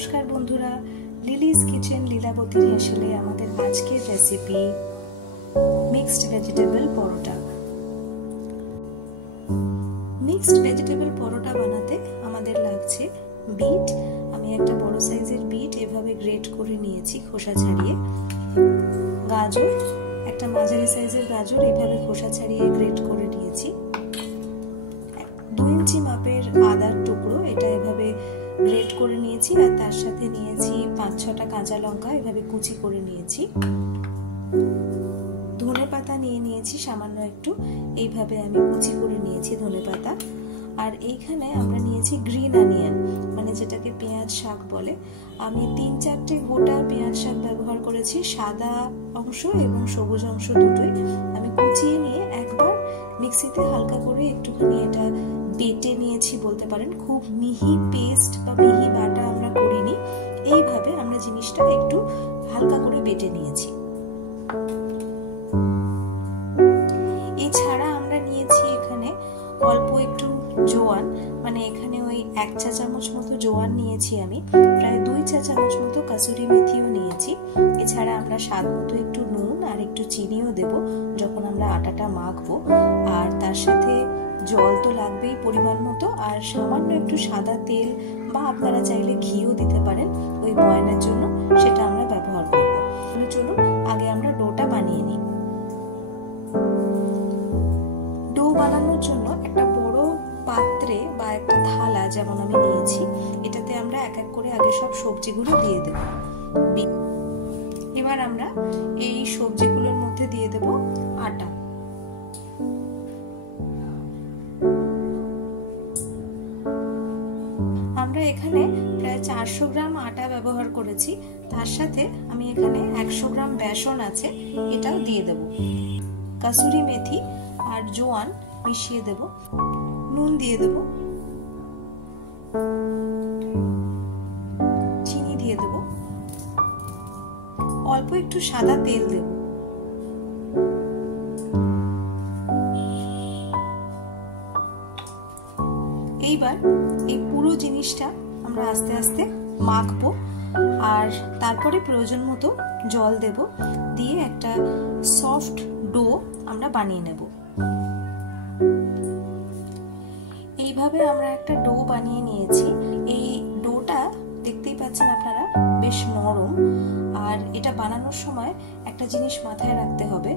নমস্কার বন্ধুরা, Lily's kitchen লীলাবতীর হেসেলে আমাদের আজকের রেসিপি মিক্সড ভেজিটেবল পরোটা। মিক্সড ভেজিটেবল পরোটা বানাতে আমাদের লাগছে বিট। আমি একটা বড় সাইজের বিট এভাবে গ্রেট করে নিয়েছি খোসা ছাড়িয়ে। গাজর, একটা মাঝারি সাইজের গাজর এভাবে খোসা ছাড়িয়ে গ্রেট করে নিয়েছি। 2 ইঞ্চি মাপের আদার টুকরো, এটা এভাবে গ্রেট করে নিয়েছি। আর তার সাথে নিয়েছি 5-6টা কাঁচা লঙ্কা এভাবে কুচি করে নিয়েছি। ধনেপাতা নিয়েছি সামান্য একটু, এইভাবে আমি কুচি করে নিয়েছি ধনেপাতা। আর এইখানে আমরা নিয়েছি গ্রিন অনিয়ন, মানে যেটাকে পেঁয়াজ শাক বলে। আমি 3-4টে গোটা পেঁয়াজ শাক ব্যবহার করেছি, সাদা অংশ এবং সবুজ অংশ দুটোই। আমি কুচিয়ে নিয়ে একবার মিক্সিতে হালকা করে একটুখানি এটা বেটে নিয়েছি বলতে পারেন। খুব মিহি পেস্ট বা মিহি বাটা আমরা করিনি, এইভাবে আমরা জিনিসটা একটু হালকা করে বেটে নিয়েছি। এছাড়া আমরা নিয়েছি এখানে অল্প একটু জোয়ান, মানে এখানে ওই 1 চা চামচ মতো জোয়ান নিয়েছি আমি। প্রায় 2 চা চামচ মতো কাসুরি মেথিও নিয়েছি। এছাড়া আমরা স্বাদ মতো একটু নুন আর একটু চিনিও দেব যখন আমরা আটাটা মাখবো। আর তার সাথে জল তো লাগবেই পরিমাণ মতো, আর সামান্য একটু সাদা তেল বা আপনারা চাইলে ঘিও দিতে পারেন ওই ময়ানের জন্য, সেটা আমরা ব্যবহার করব। চলুন আগে আমরা ডোটা বানিয়ে নিই। ডো বানানোর জন্য একটা বড় পাত্রে বা একটা থালা যেমন আমি নিয়েছি, এটাতে আমরা এক এক করে আগে সব সবজিগুলো দিয়ে দেব। এবার আমরা এই সবজিগুলোর মধ্যে দিয়ে দেব আটা। আমরা এখানে প্রায় 400 গ্রাম আটা ব্যবহার করেছি। তার সাথে আমি এখানে 100 গ্রাম বেসন আছে, এটাও দিয়ে দেব। কাসুরি মেথি আর জোয়ান মিশিয়ে দেব। নুন দিয়ে দেব, চিনি দিয়ে দেব, অল্প একটু সাদা তেল দেব। এইবার এই পুরো জিনিসটা আমরা আস্তে আস্তে মাখবো, আর তারপরে প্রয়োজন মতো জল দেব, দিয়ে একটা সফট ডো আমরা বানিয়ে নেব। এইভাবে আমরা একটা ডো বানিয়ে নিয়েছি। এই ডোটা দেখতেই পাচ্ছেন আপনারা বেশ নরম। আর এটা বানানোর সময় একটা জিনিস মাথায় রাখতে হবে,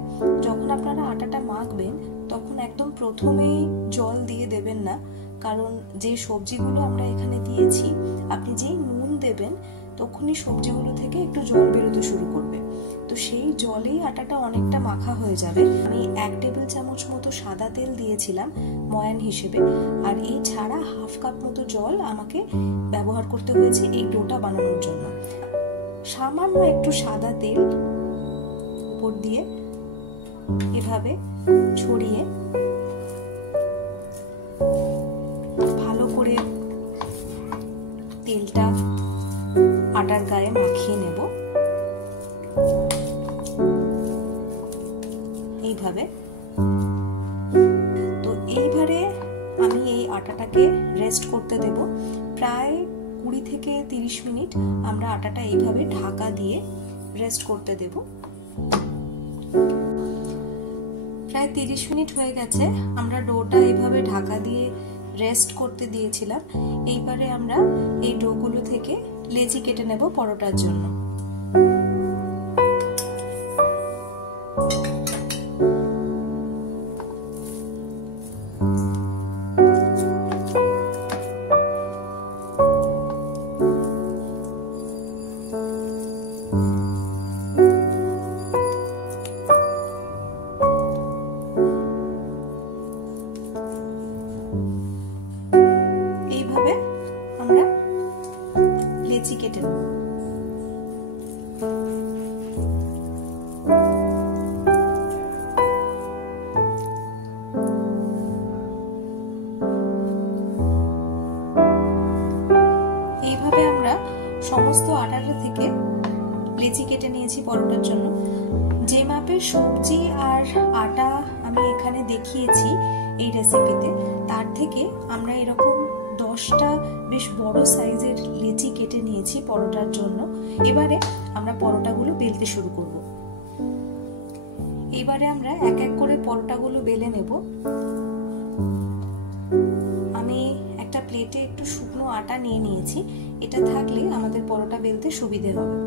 যখন আপনারা আটাটা মাখবেন তখন একদম প্রথমেই জল দিয়ে দেবেন না, কারণ যে সবজিগুলো আমরা এখানে দিয়েছি, আপনি যেই নুন দেবেন তখনই সবজিগুলো থেকে একটু জল বেরোতে শুরু করবে। তো সেই জলেই আটাটা অনেকটা মাখা হয়ে যাবে। আমি 1 টেবিল চামচ মতো সাদা তেল দিয়েছিলাম ময়ান হিসেবে, আর এই ছাড়া 1/2 কাপ মতো জল আমাকে ব্যবহার করতে হয়েছে এই ডোটা বানানোর জন্য। সামান্য একটু সাদা তেল উপর দিয়ে এভাবে ছড়িয়ে ভালো করে তেলটা আটার গায়ে মাখিয়ে নেব। এইভাবে তো এইবারে আমি এই আটাটাকে রেস্ট করতে দেব প্রায় 20 থেকে 30 মিনিট। আমরা আটাটা এইভাবে ঢাকা দিয়ে রেস্ট করতে দেব। প্রায় 30 মিনিট হয়ে গেছে, আমরা ডোটা এইভাবে ঢাকা দিয়ে রেস্ট করতে দিয়েছিলাম। এইবারে আমরা এই ডোগুলো থেকে লেচি কেটে নেব পরোটার জন্য। এইভাবে আমরা লেচি কেটে নেব। এইভাবে আমরা সমস্ত আটাটা থেকে লেচি কেটে নিয়েছি পরোটার জন্য। যে মাপের সবজি আর আটা আমি এখানে দেখিয়েছি এই রেসিপিতে, তার থেকে আমরা এরকম 10টা বেশ বড় সাইজের লেচি কেটে নিয়েছি পরোটার জন্য। এবারে আমরা পরোটাগুলো বেলতে শুরু করব। এবারে আমরা এক এক করে পরোটাগুলো বেলে নেব। আমি একটা প্লেটে একটু শুকনো আটা নিয়ে নিয়েছি, এটা থাকলে আমাদের পরোটা বেলতে সুবিধে হবে।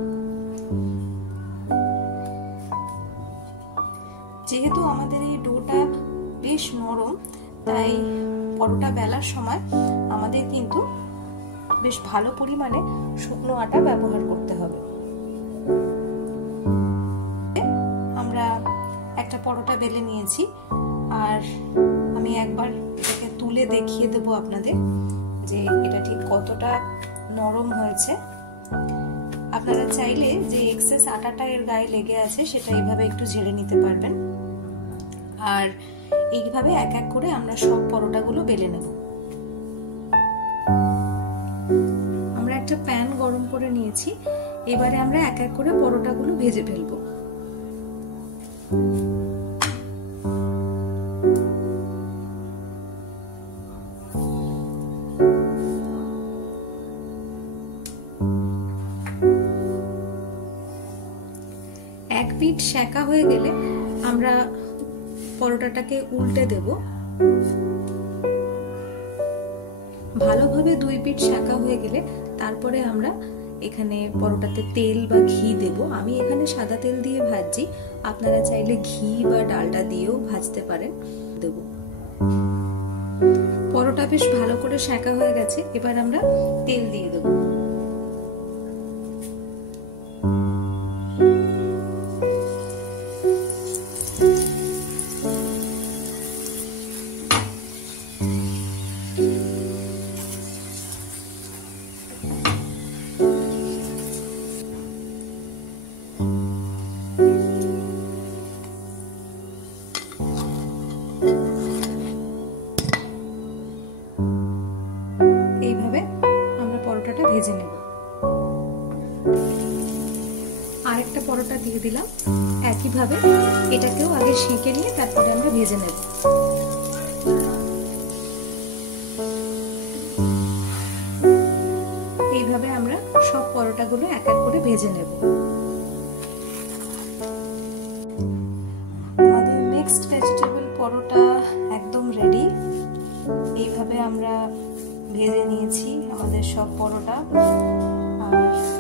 যেহেতু আমাদের এই ডোটা বেশ নরম, তাই পরোটা বেলার সময় আমাদের কিন্তু বেশ ভালো পরিমাণে শুকনো আটা ব্যবহার করতে হবে। আমরা একটা পরোটা বেলে নিয়েছি, আর আমি একবার এটাকে তুলে দেখিয়ে দেবো আপনাদের যে এটা ঠিক কতটা নরম হয়েছে। আপনারা চাইলে যে এক্সেস আটাটা এর গায়ে লেগে আছে সেটা এইভাবে একটু ঝেড়ে নিতে পারবেন। আর এইভাবে এক এক করে আমরা সব পরোটাগুলো বেলে নেব। আমরা একটা প্যান গরম করে নিয়েছি, এবারে আমরা এক এক করে পরোটাগুলো ভেজে ফেলবো। এক পিঠ সেকা হয়ে গেলে আমরা পরোটাটাকে উল্টে দেব। ভালোভাবে দুই পিঠ সেকা হয়ে গেলে তারপরে আমরা এখানে পরোটাতে তেল বা ঘি দেব। আমি এখানে সাদা তেল দিয়ে ভাজছি, আপনারা চাইলে ঘি বা ডালডা দিয়েও ভাজতে পারেন। দেব। পরোটা বেশ ভালো করে সেকা হয়ে গেছে, এবার আমরা তেল দিয়ে দেব। এইভাবে আমরা পরোটাটা ভেজে নেব। আরেকটা পরোটা দিয়ে দিলাম, একইভাবে এটাকেও আগে সেঁকে নিয়ে তারপরে আমরা ভেজে নেব। এইভাবে আমরা সব পরোটাগুলো এক এক করে ভেজে নেব। আমাদের মিক্সড ভেজিটেবল পরোটা একদম রেডি। এইভাবে আমরা ভেজে নিয়েছি আমাদের সব পরোটা, আর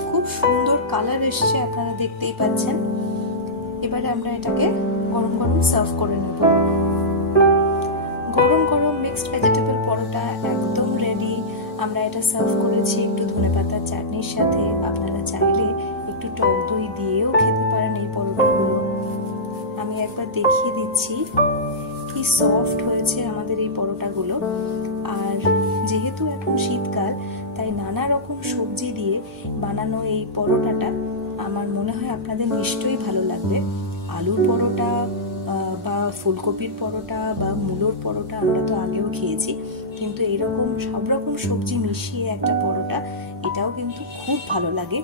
খুব সুন্দর কালার এসছে, আপনারা দেখতেই পাচ্ছেন। এবারে আমরা এটাকে গরম গরম সার্ভ করে নেব। গরম গরম মিক্সড ভেজিটেবল পরোটা একদম রেডি। আমরা এটা সার্ভ করেছি একটু ধনেপাতার চাটনির সাথে। আপনারা চাইলে একটু টক দই দিয়েও খেতে পারেন এই পরোটাগুলো। আমি একবার দেখিয়ে দিচ্ছি কি সফট হয়েছে আমাদের এই পরোটাগুলো। আর যেহেতু এখন শীতকাল, তাই নানা রকম সবজি দিয়ে বানানো এই পরোটাটা আমার মনে হয় আপনাদের নিশ্চয়ই ভালো লাগবে। আলুর পরোটা বা ফুলকপির পরোটা বা মূলোর পরোটা আমরা তো আগেও খেয়েছি, কিন্তু এরকম সব রকম সবজি মিশিয়ে একটা পরোটা, এটাও কিন্তু খুব ভালো লাগে।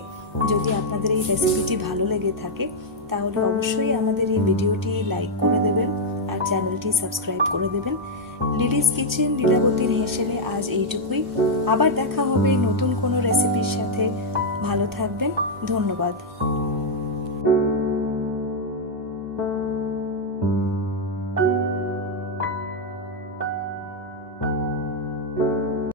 যদি আপনাদের এই রেসিপিটি ভালো লেগে থাকে তাহলে অবশ্যই আমাদের এই ভিডিওটি লাইক করে দেবেন আর চ্যানেলটি সাবস্ক্রাইব করে দেবেন। লিলিস কিচেন, লীলাবতীর হেসেলে আজ এইটুকুই। আবার দেখা হবে নতুন কোনো রেসিপির সাথে। ভালো থাকবেন, ধন্যবাদ।